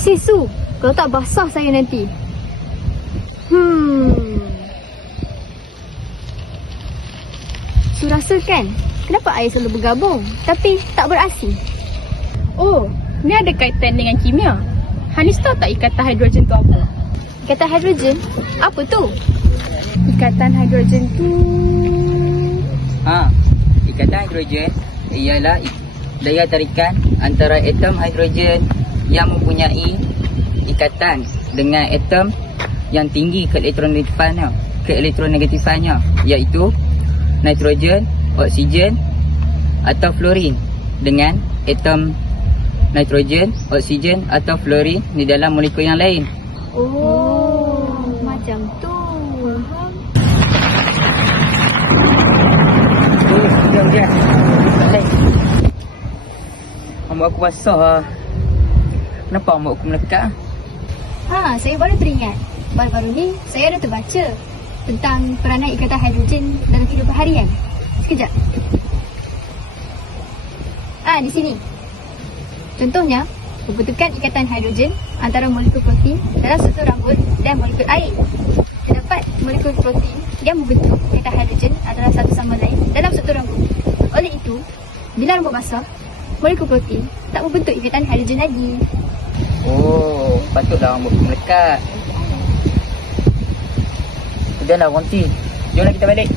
kasih Su. Kalau tak basah saya nanti. Su rasa kan, kenapa air selalu bergabung tapi tak berasi? Oh, ni ada kaitan dengan kimia. Hanis tahu tak ikatan hidrogen tu apa? Ikatan hidrogen? Apa tu? Ikatan hidrogen tu... Ikatan hidrogen ialah daya tarikan antara atom hidrogen yang mempunyai ikatan dengan atom yang tinggi keelektronegatifannya, iaitu nitrogen, oksigen atau fluorin dengan atom nitrogen, oksigen atau fluorin di dalam molekul yang lain. Oh, macam tu. Diam dia. Rambut aku basah lah. Kenapa rambut aku melekat? Saya baru teringat. Baru-baru ni saya ada terbaca tentang peranan ikatan hidrogen dalam kehidupan harian. Sekejap. Di sini. Contohnya, pembentukan ikatan hidrogen antara molekul protein dalam struktur rambut dan molekul air. Terdapat molekul protein yang membentuk ikatan hidrogen antara satu sama lain dalam struktur rambut. Oleh itu, bila rambut basah, molekul protein tak membentuk ikatan hidrogen lagi. Oh, patutlah rambut aku melekat. Sudahlah, berhenti. Jomlah kita balik.